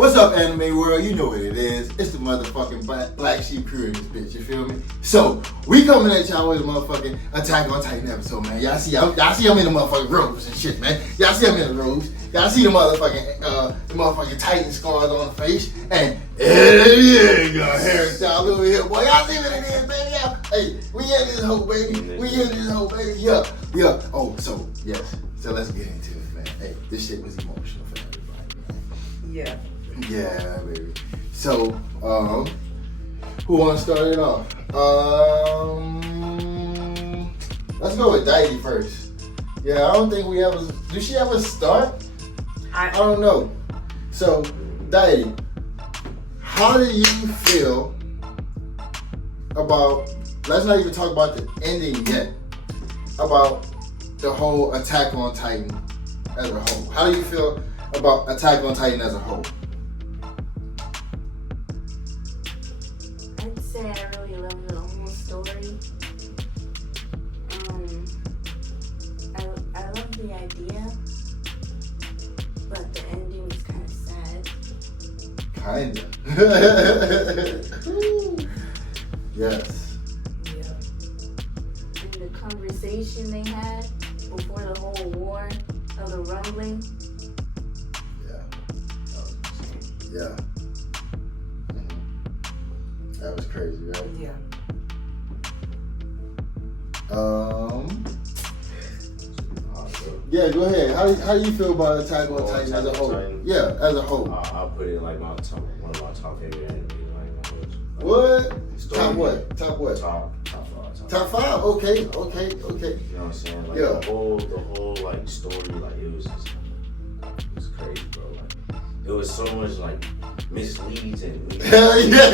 What's up, anime world? You know what it is. It's the motherfucking black sheep crew in this bitch, you feel me? So, we coming at y'all with a motherfucking Attack on Titan episode, man. Y'all see I'm in the motherfucking robes and shit, man. Y'all see I'm in the robes. Y'all see the motherfucking Titan scars on the face. And, yeah, got hairstyle over here, boy. Y'all see what it is, baby? Hey, we in this hoe, baby. Yeah. Oh, so, yes. So, let's get into it, man. Hey, this shit was emotional for everybody, man. Yeah. Yeah, baby. So, who wants to start it off? Let's go with Didi first. Yeah, I don't think we ever. Did she ever start? I don't know. So, Didi, how do you feel about? Let's not even talk about the ending yet. About the whole Attack on Titan as a whole. How do you feel about Attack on Titan as a whole? I'd say I really love the whole story. I love the idea, but the ending was kind of sad. Kinda. Yes. Yeah. And the conversation they had before the whole war of the rumbling. Yeah. That was crazy, right? Yeah. Yeah, go ahead. How do you feel about Attack on Titan as a whole? Yeah, as a whole. I'll put it in like one of my top favorite anime. What? Top what? Top five. Top five? Okay. You know what I'm saying? Like Yeah. the whole like story, like it was crazy, bro. Like it was so much like misleads and Hell yeah.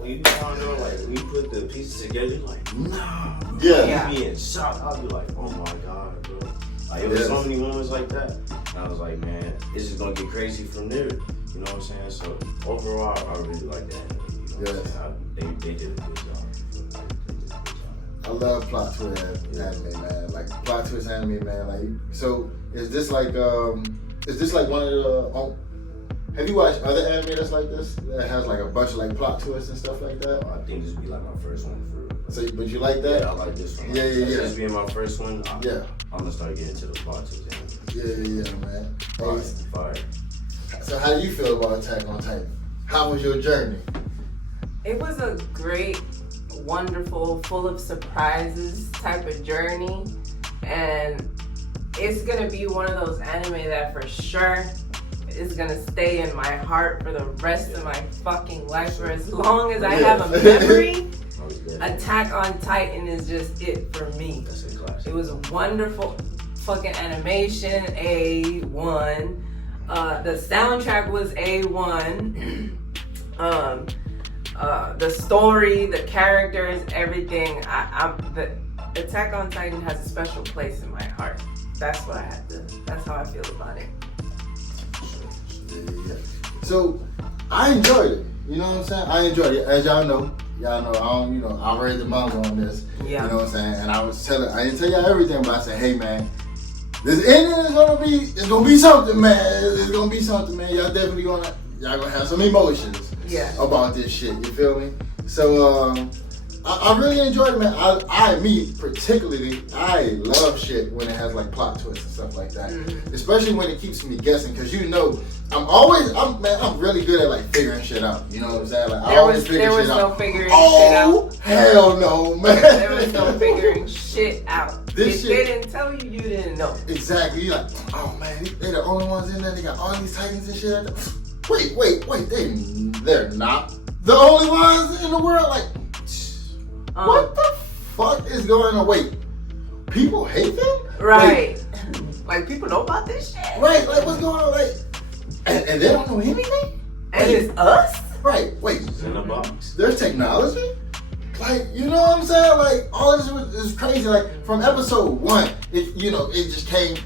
when you found out, like when you put the pieces together, you're like, nah. Yeah. You be in shock. I'll be like, oh my god, bro. Like it was so many moments like that. And I was like, man, it's just gonna get crazy from there. You know what I'm saying? So overall, I really like that anime. You know what I'm saying? They did a good job. I love plot twist anime, man. Like plot twist anime, man. Like, so is this like one of the? Have you watched other anime that's like this? That has like a bunch of like plot twists and stuff like that? I think this would be like my first one for real. So, but you like that? Yeah, I like this one. Yeah. This being my first one, I'm gonna start getting to the plot twist anime. Yeah, man. Fire. So how do you feel about Attack on Titan? How was your journey? It was a great, wonderful, full of surprises type of journey. And it's going to be one of those anime that for sure is going to stay in my heart for the rest of my fucking life. For as long as I have a memory, Attack on Titan is just it for me. That's a classic. It was a wonderful fucking animation, A1. The soundtrack was A1. The story, the characters, everything. The Attack on Titan has a special place in my heart. That's how I feel about it. Yeah. So I enjoyed it. You know what I'm saying? I enjoyed it. As y'all know, I read the manga on this. Yeah. You know what I'm saying? And I didn't tell y'all everything, but I said, hey man, this ending is gonna be something, man. It's gonna be something, man. Y'all definitely gonna have some emotions about this shit. You feel me? So I really enjoyed it, man. I love shit when it has like plot twists and stuff like that. Mm-hmm. Especially when it keeps me guessing, because you know I'm really good at like figuring shit out. You know what I'm saying? Like there was no figuring shit out. Oh hell no, man. There was no figuring shit out. If they didn't tell you, you didn't know. Exactly. You're like, oh man, they're the only ones in there. They got all these Titans and shit. Wait. They're not the only ones in the world. Like, what the fuck is going on? Wait, people hate them? Right. Like, people know about this shit? Right, like, what's going on? Like, and they don't know anything? And it's us? Right, wait. It's in a box. There's technology? Like, you know what I'm saying? Like, all this is crazy. Like, from episode 1, it just came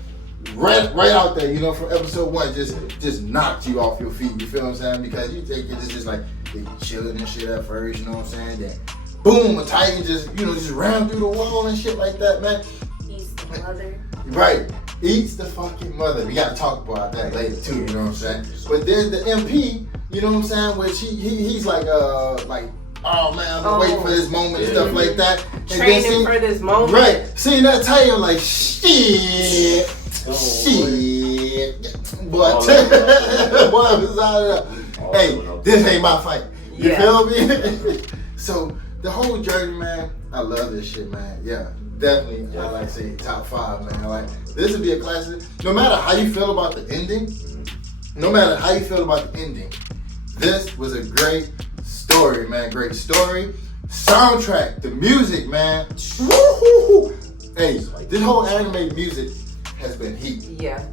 right out there, from episode 1, just knocked you off your feet, you feel what I'm saying? Because you think it's just like, they chilling and shit at first, you know what I'm saying? Then, boom, a Titan just ran through the wall and shit like that, man. He's the mother. Right. eats the fucking mother. We gotta talk about that later too, you know what I'm saying? But there's the MP, you know what I'm saying, which he's like, oh man, I've been waiting for this moment and stuff like that. And Training for this moment. Right. Seeing that title, like, shit. But, what was out of that? Hey, this ain't my fight. You feel me? So, the whole journey, man, I love this shit, man. Yeah, definitely. I like to say top 5, man. Like, this would be a classic. No matter how you feel about the ending, this was a great story, man. Great story. Soundtrack, the music, man. Woo-hoo-hoo. Hey, this whole anime music has been heat. Yeah.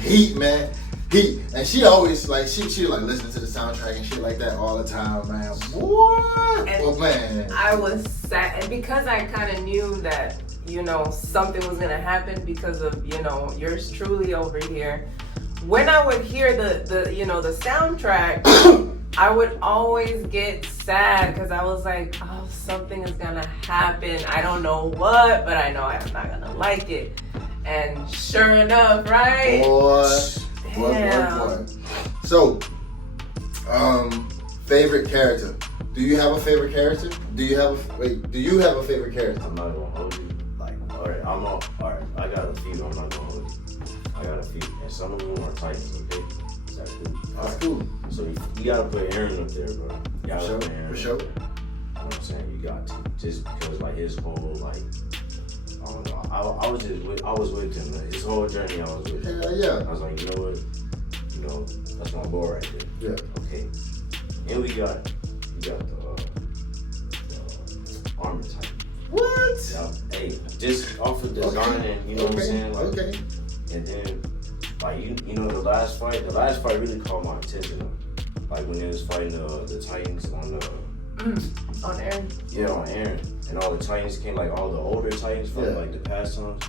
Heat, man. Heat. And she always like she like listen to the soundtrack and shit like that all the time, man. What? Oh man. I was sad, and because I kind of knew that, you know, something was gonna happen because of, you know, yours truly over here. When I would hear the you know, the soundtrack, I would always get sad because I was like, oh, something is gonna happen. I don't know what, but I know I'm not gonna like it. And sure enough, right? Boy. So, favorite character. Do you have a favorite character? Do you have a favorite character? I'm not gonna hold you. Like, alright, I got a few, I'm not gonna hold you. I got a few. And some of them are Titans, okay? Is that cool? That's cool. So you gotta put Aaron up there, bro. You gotta For put Aaron For sure. up there. You know what I'm saying? You got to. Just because like his whole like, I don't know. I was with him. Like, his whole journey, I was with him. Yeah. I was like, you know what? You know, that's my boy right there. Yeah. Okay. And we got the armor type. What? Yeah. Hey, just off of design and you know what I'm saying? Like, okay. And then, like you know, the last fight really caught my attention. Like when they was fighting the Titans on Aaron. Yeah, on Aaron. And all the Titans came, like all the older Titans from like the past times.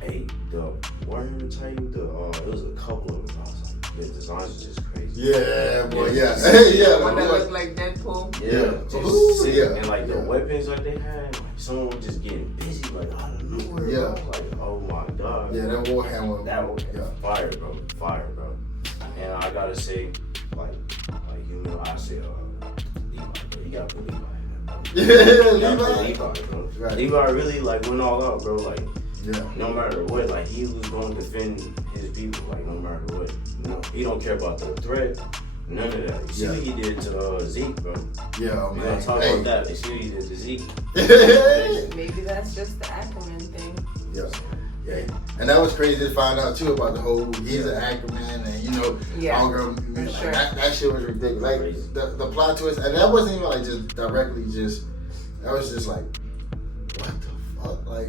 Hey, the Warhammer Titan, it was a couple of them. I was like, the designs are just crazy. Yeah, boy, yeah. The one that looked like Deadpool. Yeah. Ooh, yeah. And like the weapons like they had, like someone was just getting busy, like out of nowhere. Yeah. Bro. I was like, oh my god. Yeah, that Warhammer. That was fire, bro. And I gotta say, like you know, I say Levi, bro. You gotta put Levi in there, bro. Yeah, Levi, bro. Right. Levi really like went all out, bro. Like, yeah. No matter what, like he was gonna defend his people, like no matter what. You know, he don't care about the threat, none of that. You see what he did to Zeke, bro. Yeah, We man. gonna talk about that. You see what he did to Zeke. Maybe that's just the Ackerman thing. Yeah. Yeah. And that was crazy to find out too about the whole he's an Ackerman and you know all girl like, sure. that shit was ridiculous. Like the plot twist, and that wasn't even like just directly that was just like what the fuck? Like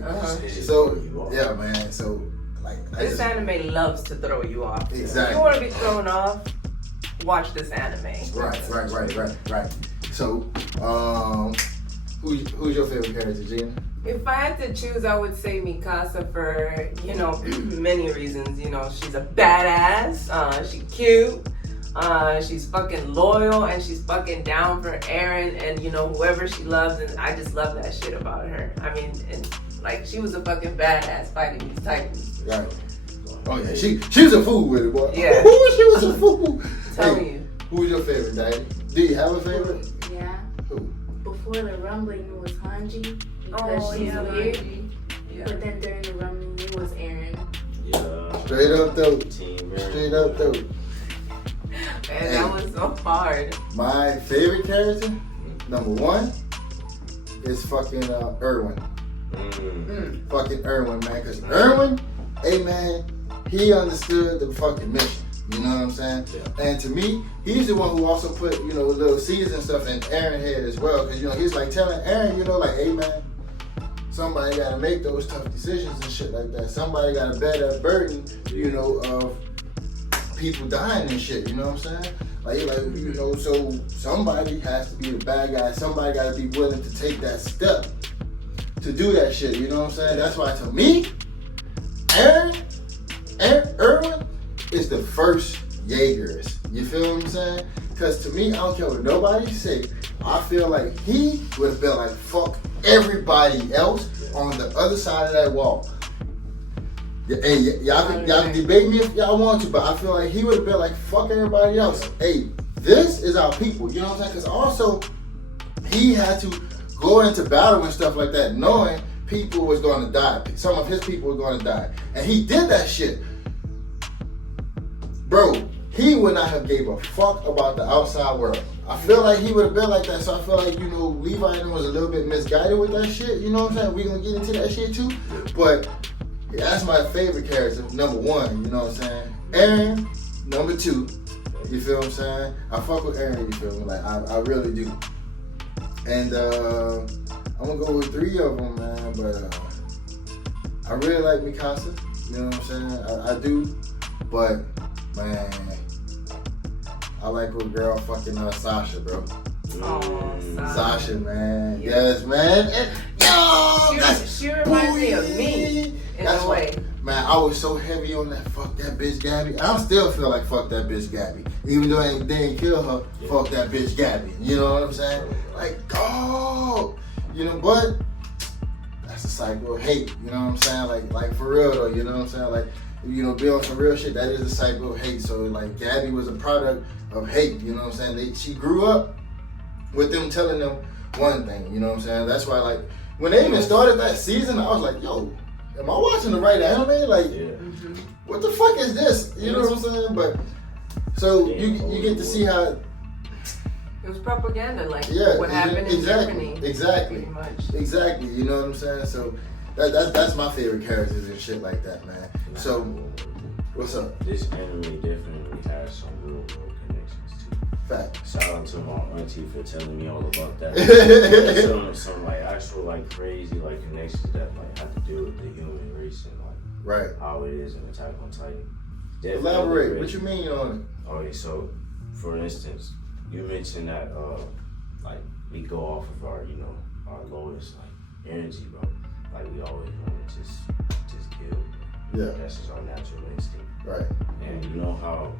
so yeah, man. So like this anime loves to throw you off. Exactly. If you want to be thrown off, watch this anime. Right. So who's your favorite character, Gina? If I had to choose, I would say Mikasa for, you know, many reasons. You know, she's a badass, she's cute, she's fucking loyal, and she's fucking down for Eren and, you know, whoever she loves, and I just love that shit about her. I mean, and like, she was a fucking badass fighting these Titans. Right. Oh yeah, she was a fool with it, boy. Yeah. She was a fool. Telling you. Who's your favorite, Daddy? Do you have a favorite? Yeah. Who? Before the rumbling, it was Hanji. Because Oh, she's yeah, weird. Yeah. But then during the rumbling, it was Eren. Yeah. Straight up though. Team Straight up though. Man, that was so hard. My favorite character, number 1, is fucking Erwin. Fucking Erwin, man. Cause Erwin, hey man, he understood the fucking mission. You know what I'm saying? Yeah. And to me, he's the one who also put, you know, little seeds and stuff in Aaron's head as well. Cause, you know, he's like telling Aaron, you know, like, hey man, somebody gotta make those tough decisions and shit like that. Somebody gotta bear that burden, you know, of people dying and shit. You know what I'm saying? Like, you know, so somebody has to be the bad guy. Somebody gotta be willing to take that step to do that shit. You know what I'm saying? That's why to me, Erwin is the first Jaegers. You feel what I'm saying? Because to me, I don't care what nobody say. I feel like he would have been like, fuck everybody else on the other side of that wall. Hey, y'all can debate me if y'all want to, but I feel like he would have been like, fuck everybody else. Hey, this is our people. You know what I'm saying? Because also, he had to go into battle and stuff like that, knowing people was going to die. Some of his people were going to die. And he did that shit. Bro, he would not have gave a fuck about the outside world. I feel like he would have been like that, so I feel like, you know, Levi was a little bit misguided with that shit. You know what I'm saying? We're going to get into that shit too. But that's my favorite character, number one, you know what I'm saying? Aaron, number two, you feel what I'm saying? I fuck with Aaron, you feel me? Like, I really do. And I'm gonna go with three of them, man, but I really like Mikasa, you know what I'm saying? I do, but, man, I like her girl fucking Sasha, bro. Oh, Sasha, man. Yes, man. And, she reminds me of me in a way. Man, I was so heavy on that fuck that bitch Gabby. I still feel like fuck that bitch Gabby. Even though they ain't kill her, fuck that bitch Gabby. You know what I'm saying? Like, oh, you know, but that's a cycle of hate. You know what I'm saying? Like for real though, you know what I'm saying? Like, you know, be on some real shit, that is a cycle of hate. So like Gabby was a product of hate, you know what I'm saying? She grew up with them telling them one thing, you know what I'm saying? That's why, like, when they even started that season, I was like, yo, am I watching the right anime? Like, what the fuck is this? You know what I'm saying? But, so you get to see how... It was propaganda, like what happened in Germany. Exactly. Pretty much. Exactly, you know what I'm saying? So, that's my favorite characters and shit like that, man. So, what's up? This anime definitely has some real world connections too. Fact. Shout out to my auntie for telling me all about that. some like actual like crazy like connections that like have to do with the human race and like how it is in Attack on Titan. Definitely Elaborate. What you mean on it? Okay, so for instance, you mentioned that like we go off of our our lowest like energy, bro. Like we always want to just kill. Yeah. That's just our natural instinct. Right. And you know how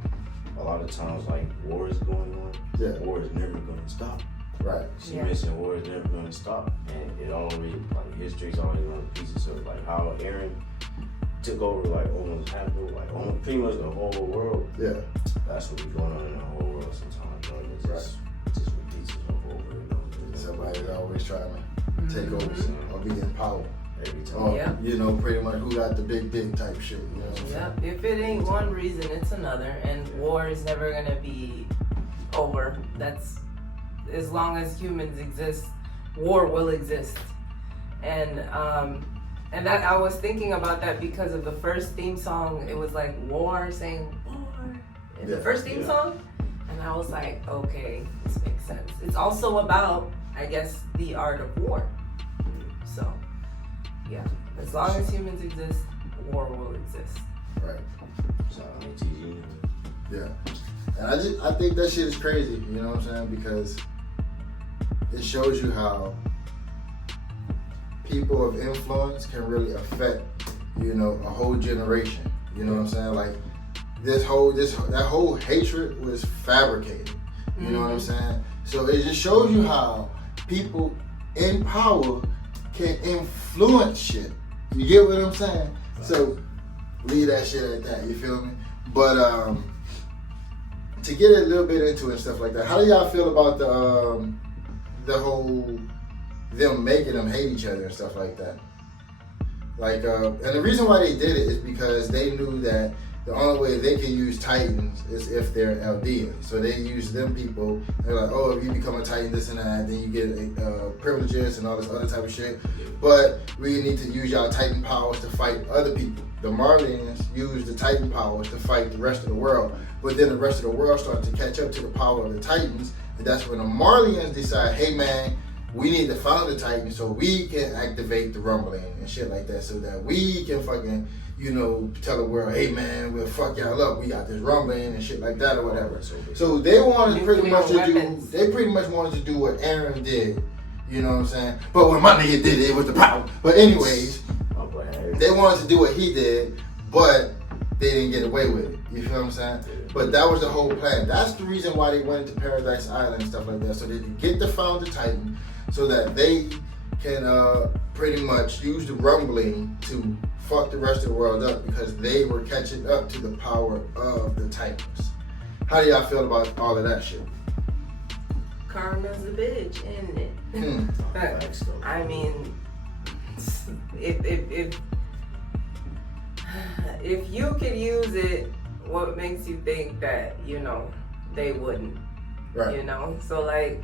a lot of times like war is going on. Yeah. War is never going to stop. Right. She mentioned war is never going to stop, and it always like history's always on pieces. So like how Aaron took over like almost half of like almost pretty much the whole world. Yeah. That's what be going on in the whole world sometimes. You know, it just repeats itself over and over. Somebody's always trying to take over or be in power. Every time. Or, you know, pretty much who got the big dick type shit. You know what I'm saying? If it ain't one reason, it's another. And war is never gonna be over. That's as long as humans exist, war will exist. And that I was thinking about that because of the first theme song. It was like war saying war in the first theme song, and I was like, okay, this makes sense. It's also about, I guess, the art of war. So. Yeah, as long as humans exist, war will exist. Right. So TG. Yeah. And I think that shit is crazy, you know what I'm saying? Because it shows you how people of influence can really affect, you know, a whole generation. You know what I'm saying? Like that whole hatred was fabricated. You know what I'm saying? So it just shows you how people in power can influence shit. You get what I'm saying? So leave that shit at that, you feel me? But to get a little bit into it and stuff like that, how do y'all feel about the whole them making them hate each other and stuff like that? Like and the reason why they did it is because they knew that the only way they can use Titans is if they're LD. So they use them people. They're like, oh, if you become a Titan, this and that, then you get privileges and all this other type of shit. But we need to use y'all Titan powers to fight other people. The Marlians use the Titan powers to fight the rest of the world. But then the rest of the world started to catch up to the power of the Titans. And that's when the Marlians decide, hey man, we need to find the Titans so we can activate the rumbling and shit like that, so that we can fucking, you know, tell the world, hey man, we'll fuck y'all up. We got this rumbling and shit like that or whatever. So they wanted pretty much to do what Aaron did. You know what I'm saying? But when my nigga did it, it was the problem. But anyways, they wanted to do what he did, but they didn't get away with it. You feel what I'm saying? But that was the whole plan. That's the reason why they went into Paradise Island and stuff like that. So they could get the Founder Titan so that they can pretty much used the rumbling to fuck the rest of the world up because they were catching up to the power of the Titans. How do y'all feel about all of that shit? Karma's a bitch, isn't it? I mean, if you could use it, what makes you think that, you know, they wouldn't? Right. You know? So like,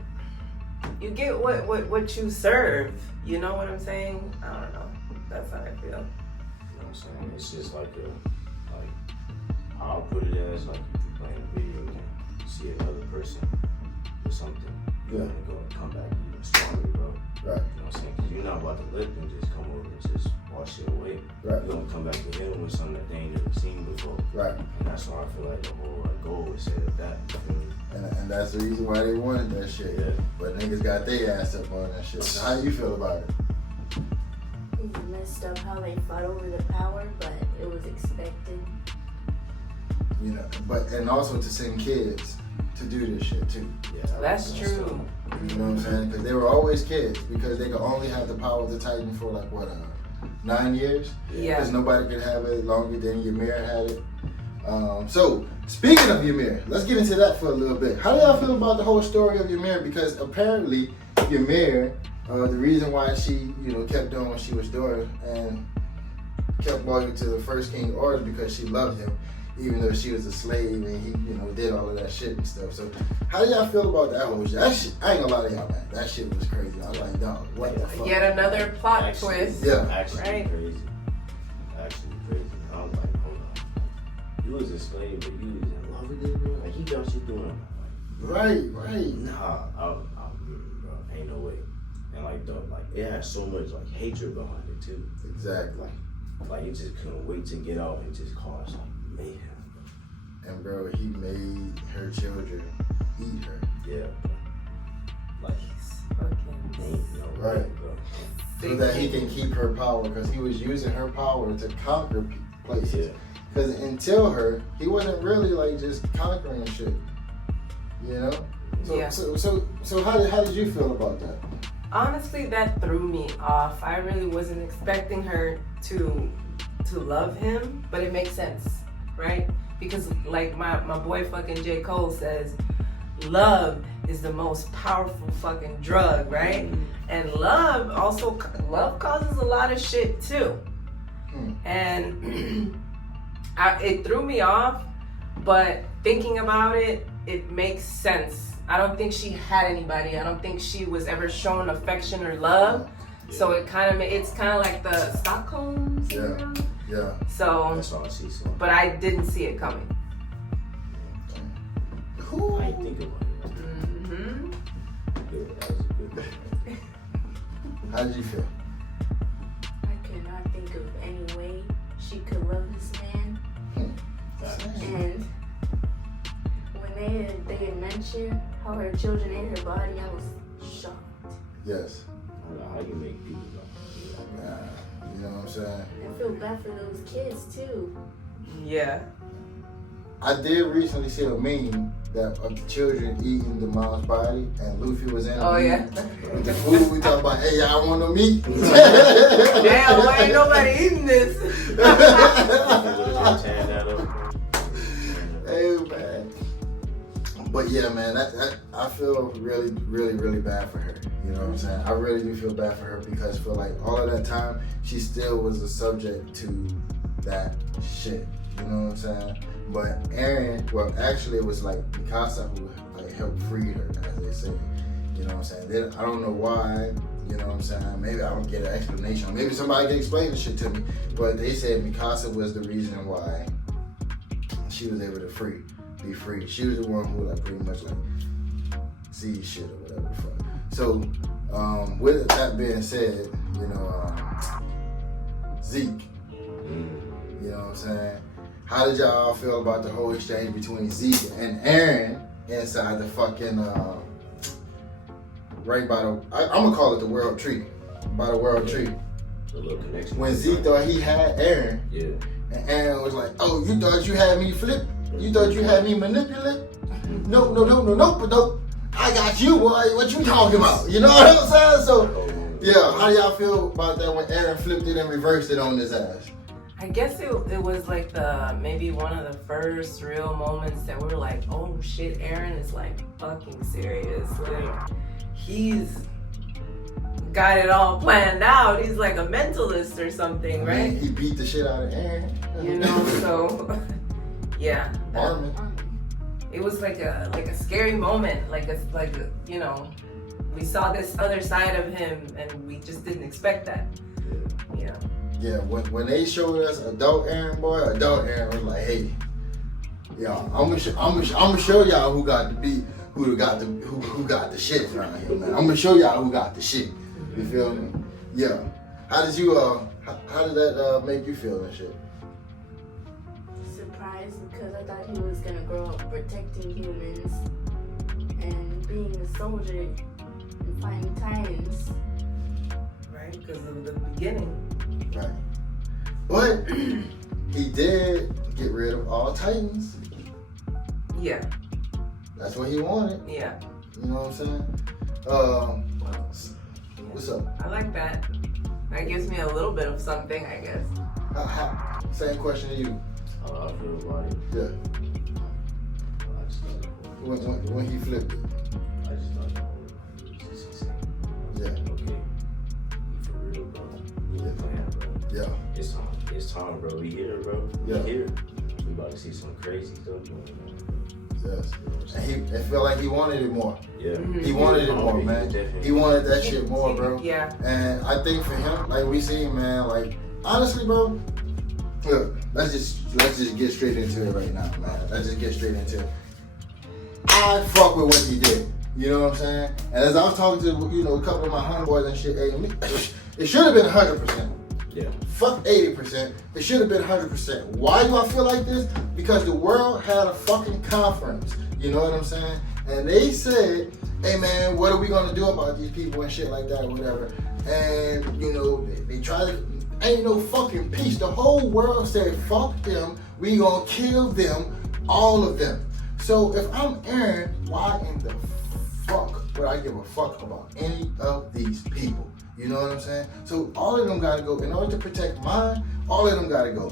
you get what you serve. You know what I'm saying? I don't know. That's how I feel. You know what I'm saying? It's just like I'll put it as like if you're playing a video game, you see another person or something, you're gonna go and come back even stronger, bro. Right. You know what I'm saying? Because you're not about to let them just come over and just wash it away. Right. You're gonna come back to him with something that they ain't never seen before. Right. And that's why I feel like the whole goal was set at that. You feel me? And that's the reason why they wanted that shit. Yeah. But niggas got their ass up on that shit. So how you feel about it? It's messed up how they fought over the power, but it was expected. You know, and also to send kids to do this shit too. Yeah, That's true. You know what I'm saying? Because they were always kids because they could only have the power of the Titan for like 9 years. Yeah. Because nobody could have it longer than Ymir had it. So speaking of Ymir, let's get into that for a little bit. How do y'all feel about the whole story of Ymir? Because apparently Ymir, the reason why she, you know, kept doing what she was doing and kept loyal to the first king Horus because she loved him, even though she was a slave and he, you know, did all of that shit and stuff. So how do y'all feel about that whole shit? That shit, I ain't gonna lie to y'all, man. That shit was crazy. I was like, dog, what the fuck? Yet another plot Actually, twist. Yeah. Actually Right. crazy. Actually crazy. I was like, hold on. You was a slave, but you was in love with this bro? Like, he got you doing it. Right. Nah, I'm bro. Ain't no way. And like, though, like, it has so much like hatred behind it too. Exactly. Like, you just couldn't wait to get out and just cause like mayhem. And bro, he made her children eat her. Yeah. Like, ain't no Right. way, bro. So that he can keep her power because he was using her power to conquer places. Yeah. Because until her, he wasn't really like just conquering shit. You know? So, Yeah. So how did you feel about that? Honestly, that threw me off. I really wasn't expecting her to love him, but it makes sense, right? Because like my boy fucking J. Cole says, love is the most powerful fucking drug, right? And love causes a lot of shit too. And it threw me off, but thinking about it, it makes sense. I don't think she had anybody. I don't think she was ever shown affection or love. Yeah. So it's kind of like the Stockholm syndrome. Yeah. So, That's all I see. So but I didn't see it coming. Who? I ain't think about it. Mm-hmm. Good. That was a good one. How did you feel? I could not think of any way she could love this man. And when they had mentioned how her children ate her body, I was shocked. Yes. I don't know how you make people go. You know what I'm saying? I feel bad for those kids too. Yeah. I did recently see a meme that of the children eating the mom's body, and Luffy was in it. Oh yeah. With the food, we talking about, hey, y'all want no meat? Damn, why ain't nobody eating this? Hey, man. But yeah, man, that I feel really, really, really bad for her. You know what I'm saying? I really do feel bad for her because for like all of that time, she still was a subject to that shit. You know what I'm saying? But Eren, well, actually, it was like Mikasa who like helped free her, as they say. You know what I'm saying? Then, I don't know why. You know what I'm saying? Maybe I don't get an explanation. Maybe somebody can explain this shit to me. But they said Mikasa was the reason why she was able to be free. She was the one who like pretty much like see shit or whatever the fuck. So with that being said, you know, Zeke, you know what I'm saying? How did y'all feel about the whole exchange between Zeke and Eren inside the fucking right by the I'm gonna call it the World Tree, by the World Tree. The little connection. When Zeke thought he had Eren, Yeah. and Eren was like, "Oh, you thought you had me flip? You thought you had me manipulate? No, but I got you, boy. What you talking about? You know what I'm saying?" So, yeah, how do y'all feel about that when Aaron flipped it and reversed it on his ass? I guess it was like maybe one of the first real moments that we were like, oh shit, Aaron is like fucking serious. Like he's got it all planned out. He's like a mentalist or something, right? I mean, he beat the shit out of Aaron. You know, so yeah. Armin. It was like a scary moment. Like you know, we saw this other side of him and we just didn't expect that. You know. Yeah, when they showed us adult Aaron was like, hey, y'all, I'm gonna show y'all who got the shit around here, man. I'm gonna show y'all who got the shit. You feel me? Yeah. How did that make you feel and shit? Surprised because I thought he was gonna grow up protecting humans and being a soldier and fighting Titans. Right, because of the beginning. Right. But he did get rid of all Titans. Yeah. That's what he wanted. Yeah. You know what I'm saying? What's up? I like that. That gives me a little bit of something, I guess. Same question to you. How I feel about it. Yeah. I just thought When he flipped it. I just thought it was just insane. Yeah. Okay. You for real, bro. You the plan, bro. Yeah. It's time. It's time, bro. We here, bro. We Yeah. here. We about to see some crazy stuff going on, bro. Yes. And it felt like he wanted it more. Yeah. He wanted it more, man. He wanted that shit more, bro. Yeah. And I think for him, like we seen, man, like honestly, bro. Look, let's just get straight into it right now, man. Let's just get straight into it. I fuck with what he did. You know what I'm saying? And as I was talking to a couple of my homeboys and shit, hey, it should have been 100%. Yeah. Fuck 80%. It should have been 100%. Why do I feel like this? Because the world had a fucking conference. You know what I'm saying? And they said, hey man, what are we gonna do about these people and shit like that or whatever? And they tried to, ain't no fucking peace. The whole world said, fuck them. We gonna kill them, all of them. So if I'm Aaron, why in the fuck would I give a fuck about any of these people? You know what I'm saying? So all of them gotta go. In order to protect mine, all of them gotta go.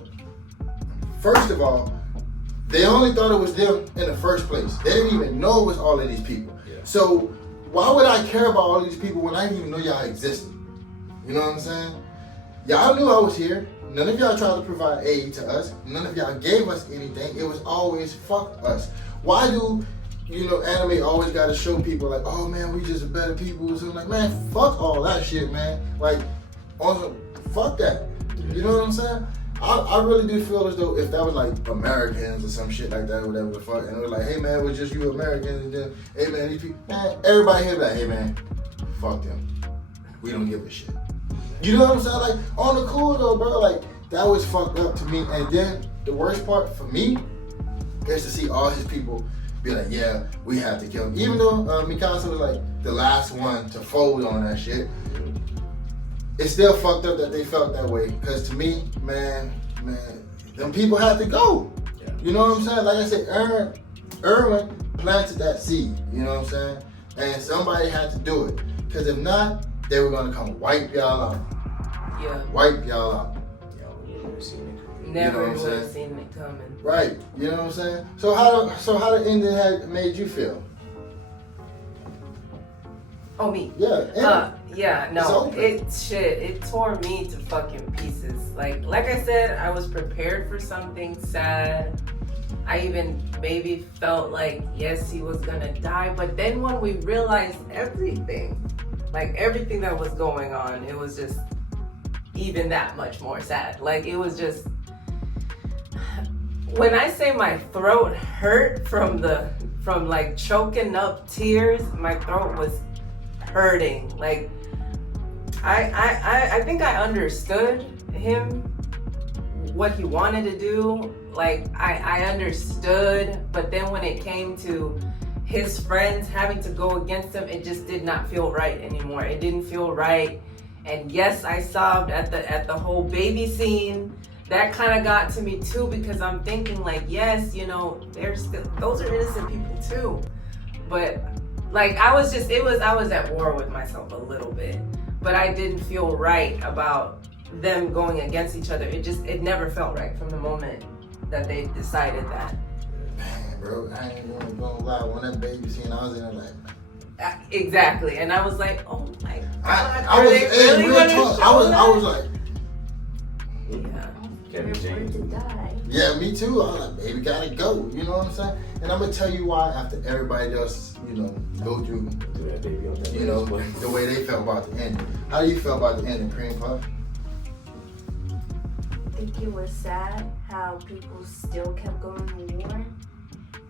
First of all, they only thought it was them in the first place. They didn't even know it was all of these people. Yeah. So why would I care about all these people when I didn't even know y'all existed? You know what I'm saying? Y'all knew I was here. None of y'all tried to provide aid to us. None of y'all gave us anything. It was always fuck us. Why do anime always gotta show people like, oh man, we just better people? So I'm like, man, fuck all that shit, man. Like, also, fuck that. You know what I'm saying? I really do feel as though if that was like Americans or some shit like that, whatever the fuck, and it was like, hey man, it was just you Americans, and then, hey man, these people, man, everybody here be like, hey man, fuck them. We don't give a shit. You know what I'm saying? Like, on the cool though, bro, like, that was fucked up to me. And then the worst part for me is to see all his people be like, yeah, we have to kill him. Even though Mikasa was like the last one to fold on that shit, it's still fucked up that they felt that way. Because to me, man, them people had to go. Yeah. You know what I'm saying? Like I said, Erwin planted that seed. You know what I'm saying? And somebody had to do it. Because if not, they were going to come wipe y'all out. Yeah. Wipe y'all out. Y'all would never seen it coming. Never You know what I'm would have saying? seen it coming. Right. You know what I'm saying? So how the ending had made you feel? Oh, me? Yeah. Yeah, It's no, over. it tore me to fucking pieces. Like I said, I was prepared for something sad. I even maybe felt like, yes, he was gonna die. But then when we realized everything, like everything that was going on, it was just even that much more sad. Like it was just, when I say my throat hurt from like choking up tears, my throat was hurting. Like I think I understood him, what he wanted to do. Like I understood, but then when it came to his friends having to go against him, it just did not feel right anymore. It didn't feel right. And yes, I sobbed at the whole baby scene. That kind of got to me too, because I'm thinking like, yes, those are innocent people too. But like I was at war with myself a little bit. but I didn't feel right about them going against each other. It never felt right from the moment that they decided that. Man, bro, I ain't gonna lie. When that baby scene, I was in there like. Exactly, and I was like, oh my god, I was, they really gonna show I was like, yeah. Kevin James. To die. yeah, me too. I was like, baby, gotta go. You know what I'm saying? And I'm gonna tell you why after everybody else, go through, That baby on that the way they felt about the ending. How do you feel about the ending, Cream Puff? I think it was sad how people still kept going to war,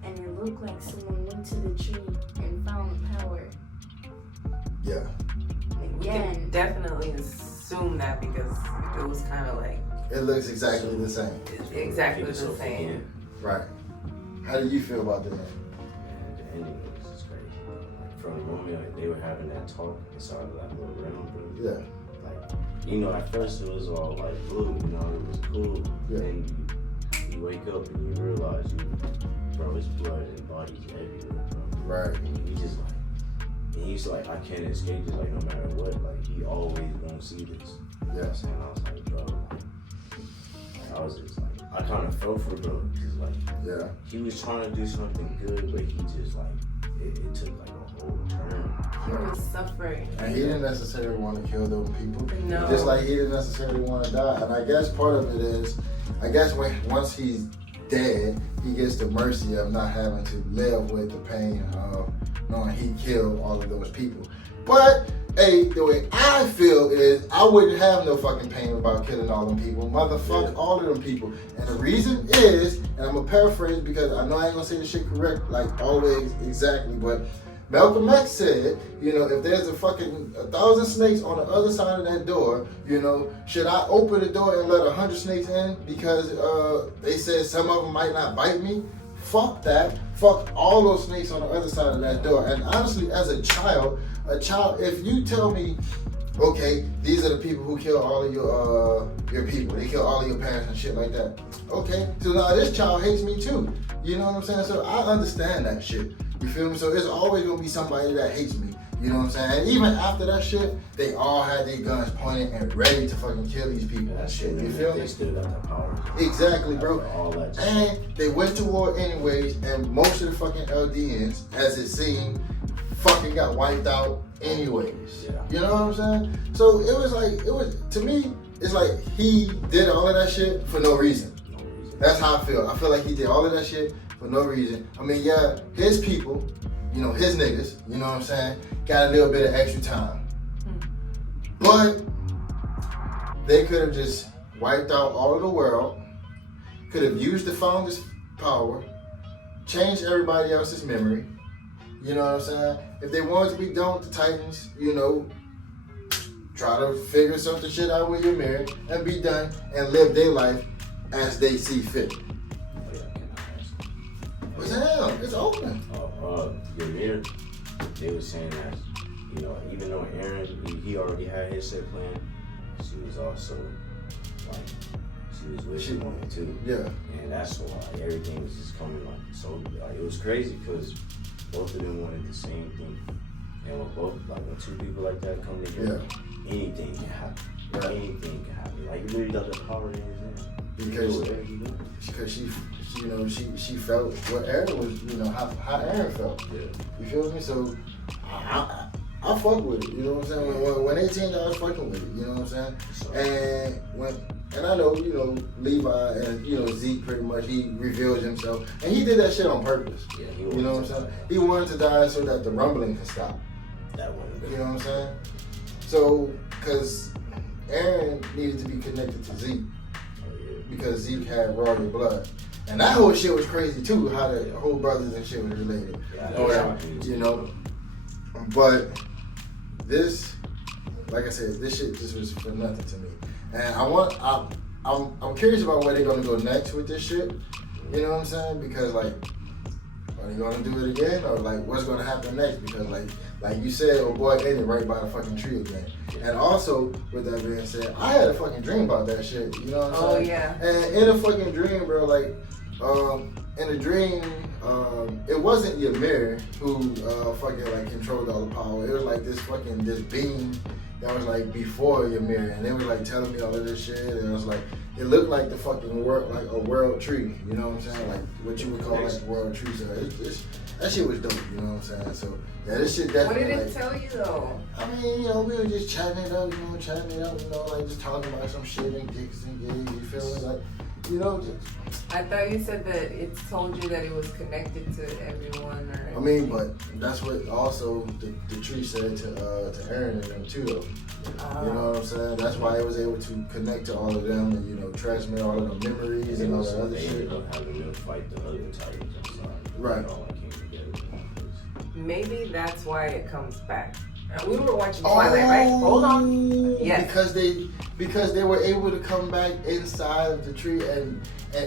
and it looked like someone went to the tree and found power. Yeah. We can definitely assume that because it was kind of like It looks exactly the same. exactly the same. Right. How do you feel about the ending? Man, the ending was just crazy. Like, from the moment like, they were having that talk inside of that little room, bro. Yeah. Like, at first it was all like blue, it was cool. Yeah. Then you wake up and you realize bro, it's blood and bodies everywhere, bro. Right. And he just like, and he's like, I can't escape this, like no matter what, like he always gonna see this. You know what I'm saying? I was like, bro, I was just like, I kind of felt for bro, because like, Yeah. he was trying to do something good, but he just like, it took like a whole turn. He was suffering. And he didn't necessarily want to kill those people. No. Just like he didn't necessarily want to die. And I guess part of it is, once he's dead, he gets the mercy of not having to live with the pain of knowing he killed all of those people. But hey, the way I feel is I wouldn't have no fucking pain about killing all them people. Motherfuck all of them people. And the reason is, and I'm gonna paraphrase because I know I ain't gonna say the shit correct, like always exactly, but Malcolm X said, if there's a fucking 1,000 snakes on the other side of that door, should I open the door and let 100 snakes in because they said some of them might not bite me? Fuck that. Fuck all those snakes on the other side of that door. And honestly, as a child, if you tell me, okay, these are the people who kill all of your people, they kill all of your parents and shit like that. Okay, so now this child hates me too. You know what I'm saying? So I understand that shit. You feel me? So it's always gonna be somebody that hates me. You know what I'm saying? And even after that shit, they all had their guns pointed and ready to fucking kill these people and shit. You feel me? They still got that power. Exactly, bro. All that And they went to war anyways, and most of the fucking LDNs, as it seemed, fucking got wiped out anyways. Yeah. You know what I'm saying? So to me, it's like he did all of that shit for no reason. That's how I feel. I feel like he did all of that shit for no reason. I mean, yeah, his people, his niggas, you know what I'm saying, got a little bit of extra time. But they could have just wiped out all of the world, could have used the founder's power, changed everybody else's memory, you know what I'm saying? If they wanted to be done with the Titans, try to figure something shit out with your mirror and be done and live their life as they see fit. What's that? It's open. Your mirror, they were saying that, even though Aaron, he already had his set plan, she was also, like, she was wishing on it too. Yeah. And that's why everything was just coming, like, so, like, it was crazy because both of them wanted the same thing. And when two people like that come together, anything can happen. Right. Anything can happen. Like, you really got the power in his hand. Because she felt what Aaron was, how Aaron felt. Yeah. You feel me? So I fuck with it. You know what I'm saying? When 18, I was fucking with it. You know what I'm saying? And I know, Levi and Zeke pretty much, he revealed himself, and he did that shit on purpose. Yeah, you know what I'm saying? He wanted to die so that the rumbling could stop. That one. You know what I'm saying? So, because Aaron needed to be connected to Zeke. Because Zeke had royal blood. And that whole shit was crazy too, how the whole brothers and shit was related. Yeah, But this, like I said, this shit just was for nothing to me. And I'm curious about where they're gonna go next with this shit. You know what I'm saying? Because like, are they gonna do it again? Or like what's gonna happen next? Because like you said, oh boy, ended right by the fucking tree again. And also, with that being said, I had a fucking dream about that shit. You know what I'm saying? Oh yeah. And in a fucking dream, bro, like, in a dream, it wasn't Ymir who fucking like controlled all the power. It was like this being that was like before Ymir, and they were like telling me all of this shit, and it was like it looked like the fucking world, like a world tree. You know what I'm saying? Like what you would call like a world tree. So that shit was dope. You know what I'm saying? So yeah, this shit definitely. What did it like, tell you though? I mean, you know, we were just chatting it up, like just talking about some shit and dicks and gays, you feel me? Like, you know, just. I thought you said that it told you that it was connected to everyone or. I mean, but that's what also the tree said to Aaron and them too, though. You know what I'm saying? That's why it was able to connect to all of them and, you know, transmit all of the memories and all that other shit. Ended up having them fight the other titans outside. Right. All that came together. Maybe that's why it comes back. We were watching Twilight, right? Hold on. Yes. Because they were able to come back inside of the tree, and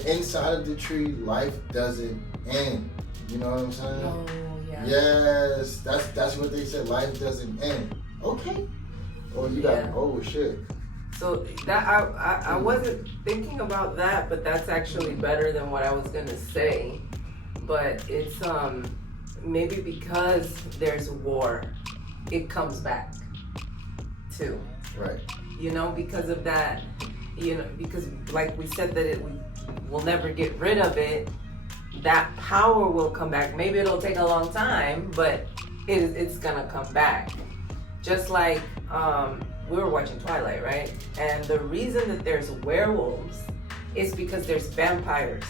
inside of the tree, life doesn't end. You know what I'm saying? Oh, yeah. Yes, that's what they said. Life doesn't end. Okay. Oh, you got. Yeah. Oh shit. So that I wasn't thinking about that, but that's actually better than what I was gonna say. But it's maybe because there's war, it comes back too. Right. You know, because of that. You know, because like we said that we'll never get rid of it. That power will come back. Maybe it'll take a long time, but it's gonna come back. Just like we were watching Twilight, right? And the reason that there's werewolves is because there's vampires.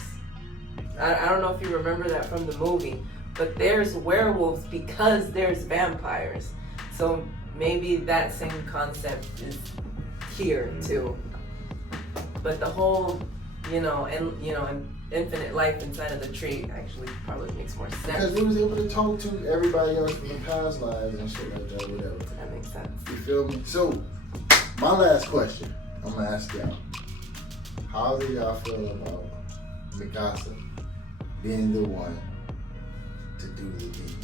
I don't know if you remember that from the movie, but there's werewolves because there's vampires. So maybe that same concept is here too. But the whole, and infinite life inside of the tree actually probably makes more sense. Because they was able to talk to everybody else from the past lives and shit like that, whatever. That makes sense. You feel me? So, my last question, I'm gonna ask y'all. How do y'all feel about Mikasa being the one to do the deed?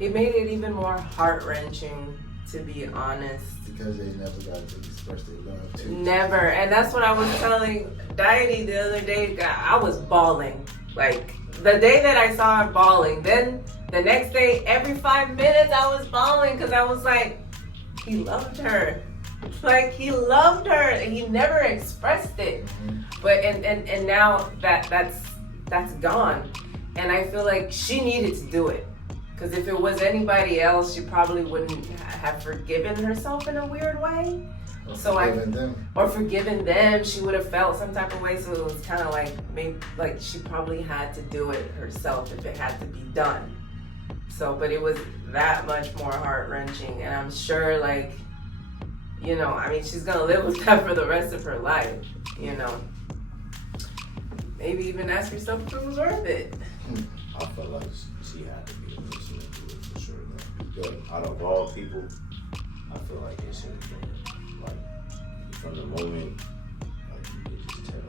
It made it even more heart-wrenching, to be honest. Because they never got to express their love too. Never. And that's what I was telling Diety the other day. God, I was bawling. Like, the day that I saw her bawling, then the next day, every 5 minutes, I was bawling because I was like, he loved her. Like, he loved her, and he never expressed it. Mm-hmm. But, and now that's gone. And I feel like she needed to do it. Because if it was anybody else, she probably wouldn't have forgiven herself in a weird way. Or forgiven them, she would have felt some type of way. So it was kind of like, maybe, like she probably had to do it herself if it had to be done. So, but it was that much more heart-wrenching. And I'm sure, like, she's going to live with that for the rest of her life, Maybe even ask yourself if it was worth it. I felt like she had to be the person to do it for sure. Though. Out of all people, I feel like it should have been like from the moment, like you could just tell,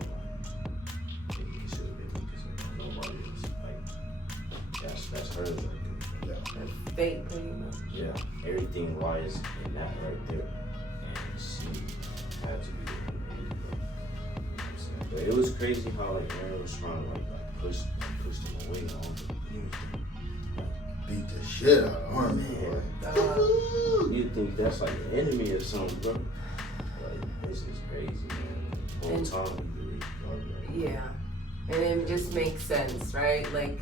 like it should have been because nobody else. Like that's hers right there. That's fate, pretty much. Yeah, everything lies in that right there, and she had to be the one to do it. But it was crazy how like Aaron was trying to like push them away on beat the shit out of her. Man, you think that's like an enemy or something, bro? Like, this is crazy, man. Whole time you really love that. Yeah, and it just makes sense, right? Like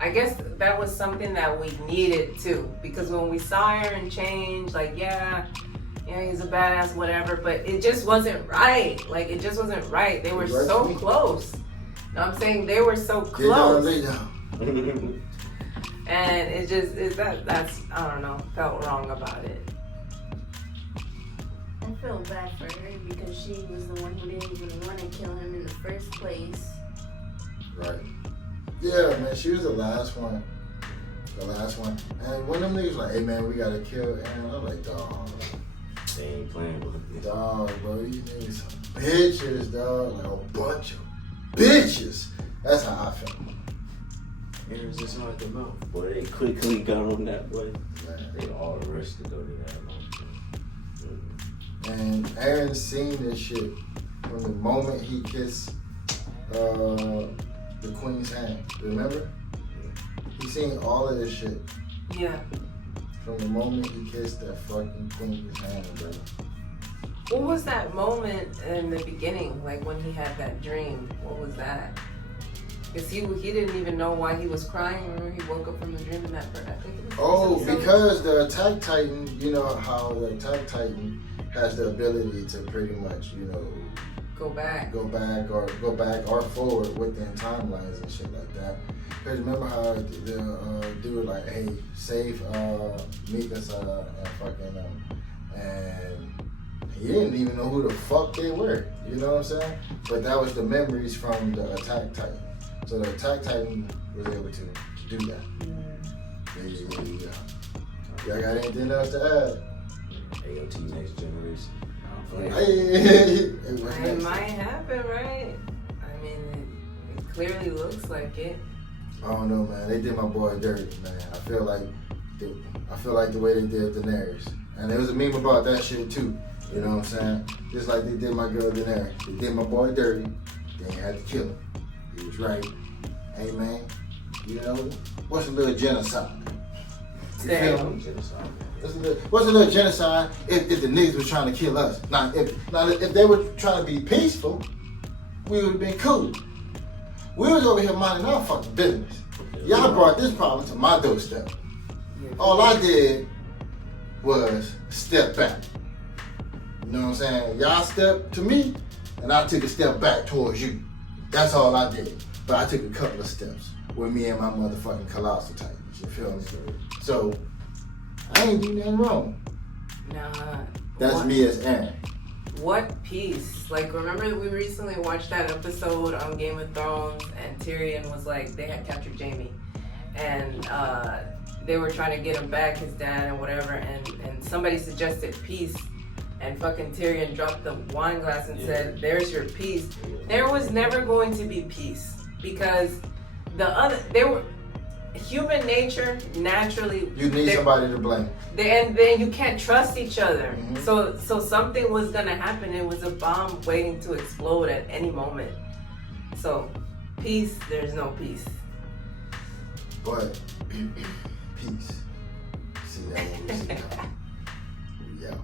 I guess that was something that we needed too, because when we saw Aaron change, like yeah, he's a badass, whatever, but it just wasn't right. Like it just wasn't right. They were so close. No, I'm saying they were so close. Lay down. And that's I don't know, felt wrong about it. I feel bad for her because she was the one who didn't even want to kill him in the first place. Right. Yeah, man, she was the last one. And when them niggas like, hey man, we gotta kill Aaron, I'm like, dog. They ain't playing with it. Dog, bro, these niggas some bitches, dog. Like a bunch of bitches. That's how I felt. Aaron's just out the mouth. Boy, they quickly got on that boy. Man. They all rushed to go to that long. And Aaron seen this shit from the moment he kissed the queen's hand. Remember? He seen all of this shit. Yeah. from the moment he kissed that fucking queen's hand, bro. What was that moment in the beginning, like when he had that dream? What was that? Because he didn't even know why he was crying. Remember, he woke up from the dream in that. I think it was because the Attack Titan, you know how the Attack Titan has the ability to pretty much, you know, go back or forward within timelines and shit like that. Because remember how the dude like, hey, save Mikasa and fucking and he didn't even know who the fuck they were. You know what I'm saying? But that was the memories from the Attack Titan. So the Attack Titan was able to do that. Yeah. Y'all got anything else to add? AOT Next Generation. It might happen, right? I mean, it clearly looks like it. I don't know, man. They did my boy dirty, man. I feel like the way they did Daenerys. And there was a meme about that shit too. You know what I'm saying? Just like they did my girl Daenerys. They did my boy dirty. They had to kill him. He was right. Hey, man. You know, what's a little genocide? Damn. What's a little genocide if the niggas was trying to kill us? Now, if they were trying to be peaceful, we would have been cool. We was over here minding our fucking business. Y'all brought this problem to my doorstep. All I did was step back. You know what I'm saying? Y'all stepped to me, and I took a step back towards you. That's all I did. But I took a couple of steps with me and my motherfucking colossal titans. You feel me? So, I ain't do nothing wrong. Nah. That's me as Aaron. What peace? Like, remember we recently watched that episode on Game of Thrones, and Tyrion was like, they had captured Jaime, and they were trying to get him back, his dad and whatever, and somebody suggested peace, and fucking Tyrion dropped the wine glass and said, there's your peace. There was never going to be peace, because human nature naturally, you need somebody to blame. And then you can't trust each other. Mm-hmm. So something was gonna happen. It was a bomb waiting to explode at any moment. So peace, there's no peace. But peace. See that one we see. Yeah.